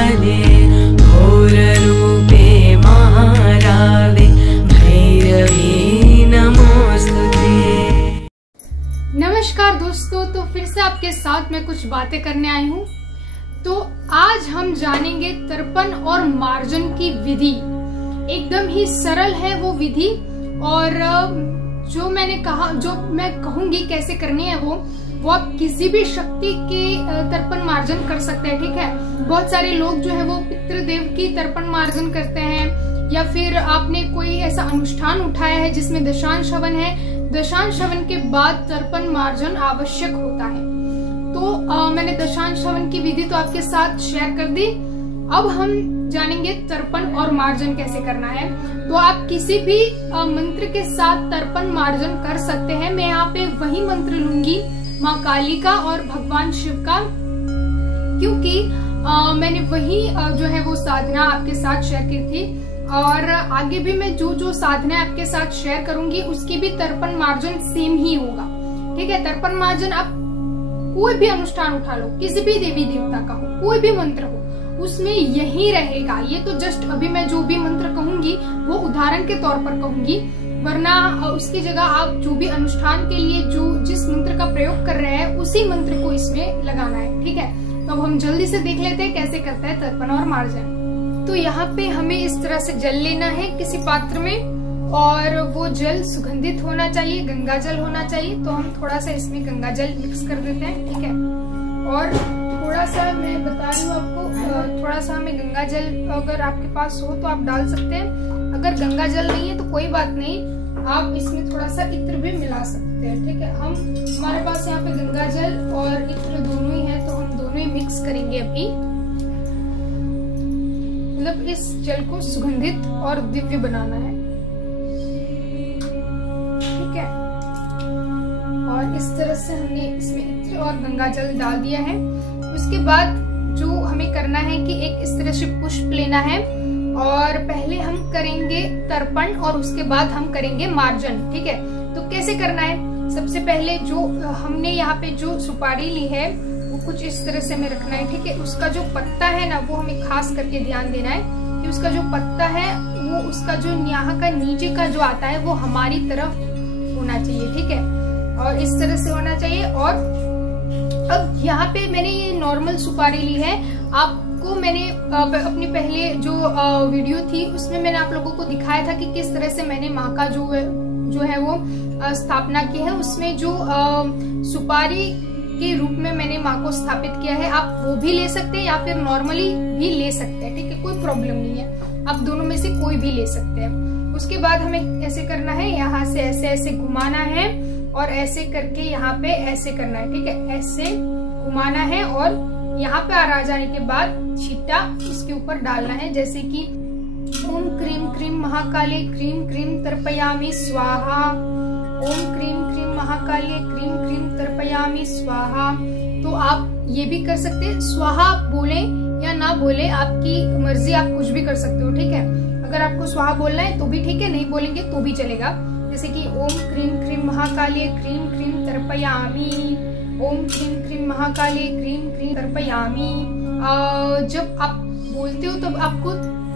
काले घोररूपे महारावे भैरवी नमोस्तुते। नमस्कार दोस्तों, तो फिर से आपके साथ मैं कुछ बातें करने आई हूँ। तो आज हम जानेंगे तर्पण और मार्जन की विधि। एकदम ही सरल है वो विधि, और जो मैं कहूंगी कैसे करनी है वो आप किसी भी शक्ति के तर्पण मार्जन कर सकते हैं। ठीक है, बहुत सारे लोग जो है वो पितृदेव की तर्पण मार्जन करते हैं, या फिर आपने कोई ऐसा अनुष्ठान उठाया है जिसमें दशांश हवन है, दशांश हवन के बाद तर्पण मार्जन आवश्यक होता है। तो मैंने दशांश हवन की विधि तो आपके साथ शेयर कर दी। अब हम जानेंगे तर्पण और मार्जन कैसे करना है। तो आप किसी भी मंत्र के साथ तर्पण मार्जन कर सकते हैं। मैं यहाँ पे वही मंत्र लूंगी, माँ काली का और भगवान शिव का, क्योंकि मैंने वही जो है वो साधना आपके साथ शेयर की थी, और आगे भी मैं जो साधना आपके साथ शेयर करूंगी उसकी भी तर्पण मार्जन सेम ही होगा। ठीक है, तर्पण मार्जन आप कोई भी अनुष्ठान उठा लो, किसी भी देवी देवता का हो, कोई भी मंत्र हो, उसमें यही रहेगा। ये तो जस्ट अभी मैं जो भी मंत्र कहूंगी वो उदाहरण के तौर पर कहूंगी, वरना उसकी जगह आप जो भी अनुष्ठान के लिए जिस मंत्र का प्रयोग कर रहे हैं उसी मंत्र को इसमें लगाना है। ठीक है, तो अब हम जल्दी से देख लेते हैं कैसे करता है तर्पण और मार्जन। तो यहाँ पे हमें इस तरह से जल लेना है किसी पात्र में, और वो जल सुगंधित होना चाहिए, गंगा जल होना चाहिए। तो हम थोड़ा सा इसमें गंगा जल मिक्स कर देते हैं। ठीक है, और थोड़ा सा मैं बता रही हूँ आपको, थोड़ा सा हमें गंगा जल अगर आपके पास हो तो आप डाल सकते हैं। अगर गंगा जल नहीं है तो कोई बात नहीं, आप इसमें थोड़ा सा इत्र भी मिला सकते हैं। ठीक है, हमारे पास यहाँ पे गंगा जल और इत्र दोनों ही है, तो हम दोनों ही मिक्स करेंगे अभी। मतलब इस जल को सुगंधित और दिव्य बनाना है। ठीक है, और इस तरह से हमने इसमें इत्र और गंगा जल डाल दिया है। उसके बाद जो हमें करना है कि एक इस तरह से पुष्प लेना है, और पहले हम करेंगे तर्पण और उसके बाद हम करेंगे मार्जन। ठीक है, तो कैसे करना है? सबसे पहले जो हमने यहाँ पे जो सुपारी ली है वो कुछ इस तरह से हमें रखना है। ठीक है, उसका जो पत्ता है ना वो हमें खास करके ध्यान देना है कि उसका जो पत्ता है वो उसका जो यहाँ का नीचे का जो आता है वो हमारी तरफ होना चाहिए। ठीक है, और इस तरह से होना चाहिए। और अब यहाँ पे मैंने ये नॉर्मल सुपारी ली है। आपको मैंने अपनी पहले जो वीडियो थी उसमें मैंने आप लोगों को दिखाया था कि किस तरह से मैंने माँ का जो है वो स्थापना की है। उसमें जो सुपारी के रूप में मैंने माँ को स्थापित किया है, आप वो भी ले सकते हैं या फिर नॉर्मली भी ले सकते हैं। ठीक है, कोई प्रॉब्लम नहीं है, आप दोनों में से कोई भी ले सकते हैं। उसके बाद हमें ऐसे करना है, यहाँ से ऐसे ऐसे घुमाना है और ऐसे करके यहाँ पे ऐसे करना है। ठीक है, ऐसे घुमाना है और यहाँ पे आ जाने के बाद छींटा इसके ऊपर डालना है, जैसे कि ओम क्रीम क्रीम महाकाले क्रीम क्रीम तर्पयामि स्वाहा, ओम क्रीम क्रीम महाकाले क्रीम क्रीम तर्पयामि स्वाहा। तो आप ये भी कर सकते हैं, स्वाहा बोले या ना बोले आपकी मर्जी, आप कुछ भी कर सकते हो। ठीक है, अगर आपको स्वाहा बोलना है तो भी ठीक है, नहीं बोलेंगे तो भी चलेगा। जैसे कि ओम क्रीम क्रीम महाकाले क्रीम क्रीम तर्पयामि, ओम क्रीम क्रीम महाकाले क्रीम क्रीम तर्पयामि। जब आप बोलते हो तब आपको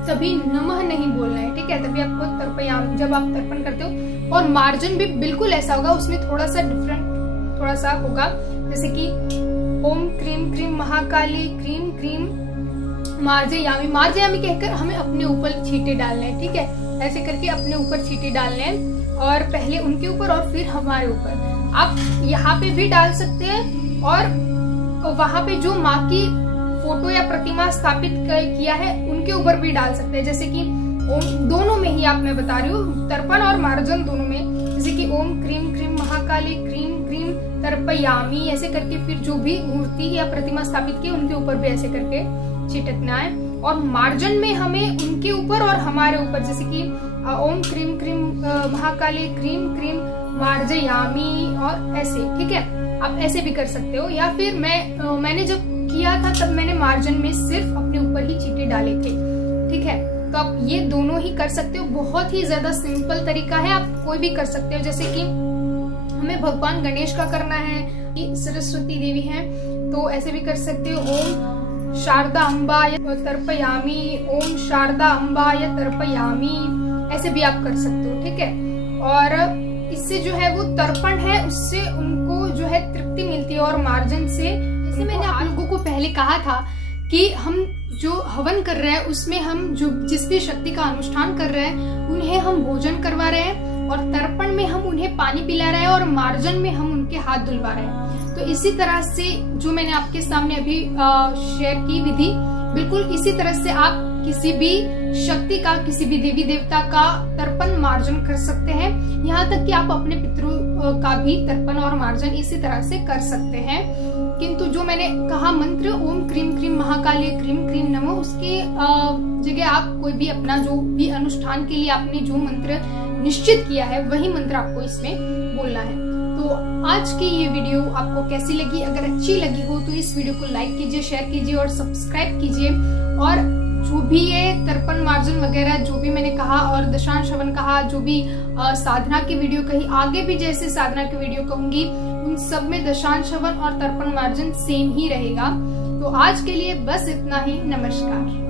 तभी नमः नहीं बोलना है। ठीक है, तभी आपको तर्पयामि जब आप तर्पण करते हो। और मार्जन भी बिल्कुल ऐसा होगा, उसमें थोड़ा सा डिफरेंट थोड़ा सा होगा, जैसे कि ओम क्रीम क्रीम महाकाले क्रीम क्रीम मार्जयामि। मार्जयामि कहकर हमें अपने ऊपर छींटे डालने हैं। ठीक है, ऐसे करके अपने ऊपर छींटे डालने हैं, और पहले उनके ऊपर और फिर हमारे ऊपर। आप यहाँ पे भी डाल सकते हैं, और वहां पे जो माँ की फोटो या प्रतिमा स्थापित किया है उनके ऊपर भी डाल सकते हैं। जैसे कि दोनों में ही मैं बता रही हूँ, तर्पण और मार्जन दोनों में। जैसे कि ओम क्रीम क्रीम महाकाली क्रीम क्रीम तर्पयामि, ऐसे करके फिर जो भी मूर्ति या प्रतिमा स्थापित की उनके ऊपर भी ऐसे करके छिटकना है। और मार्जन में हमें उनके ऊपर और हमारे ऊपर, जैसे कि ओम क्रीम क्रीम महाकाली क्रीम क्रीम मार्जयामि, और ऐसे। ठीक है, आप ऐसे भी कर सकते हो। या फिर मैंने जब किया था तब मैंने मार्जन में सिर्फ अपने ऊपर ही चींटे डाले थे। ठीक है, तो आप ये दोनों ही कर सकते हो। बहुत ही ज्यादा सिंपल तरीका है, आप कोई भी कर सकते हो। जैसे कि हमें भगवान गणेश का करना है, सरस्वती देवी हैं, तो ऐसे भी कर सकते हो। ओम शारदा अम्बाय तर्पयामी, ओम शारदा अम्बाय तर्पयामी, ऐसे भी आप कर सकते हो, ठीक है। और इससे जो है वो तर्पण है उससे उनको जो है तृप्ति मिलती है और मार्जन से, जैसे मैंने आप लोगों को पहले कहा था कि हम जो हवन कर रहे हैं उसमें हम जो जिस भी शक्ति का अनुष्ठान कर रहे हैं उन्हें हम भोजन करवा रहे हैं, और तर्पण में हम उन्हें पानी पिला रहे हैं, और मार्जन में हम उनके हाथ धुलवा रहे हैं। तो इसी तरह से जो मैंने आपके सामने अभी शेयर की विधि, बिल्कुल इसी तरह से आप किसी भी शक्ति का, किसी भी देवी देवता का तर्पण मार्जन कर सकते हैं। यहाँ तक कि आप अपने पितरों का भी तर्पण और मार्जन इसी तरह से कर सकते हैं। किंतु जो मैंने कहा मंत्र ओम क्रीम क्रीम महाकाली क्रीम क्रीम नमो, उसके जगह आप कोई भी अपना जो भी अनुष्ठान के लिए आपने जो मंत्र निश्चित किया है वही मंत्र आपको इसमें बोलना है। तो आज की ये वीडियो आपको कैसी लगी? अगर अच्छी लगी हो तो इस वीडियो को लाइक कीजिए, शेयर कीजिए और सब्सक्राइब कीजिए। और जो भी ये तर्पण मार्जन वगैरह जो भी मैंने कहा और दशांश हवन कहा, जो भी साधना की वीडियो कही, आगे भी जैसे साधना की वीडियो कहूंगी उन सब में दशांश हवन और तर्पण मार्जन सेम ही रहेगा। तो आज के लिए बस इतना ही। नमस्कार।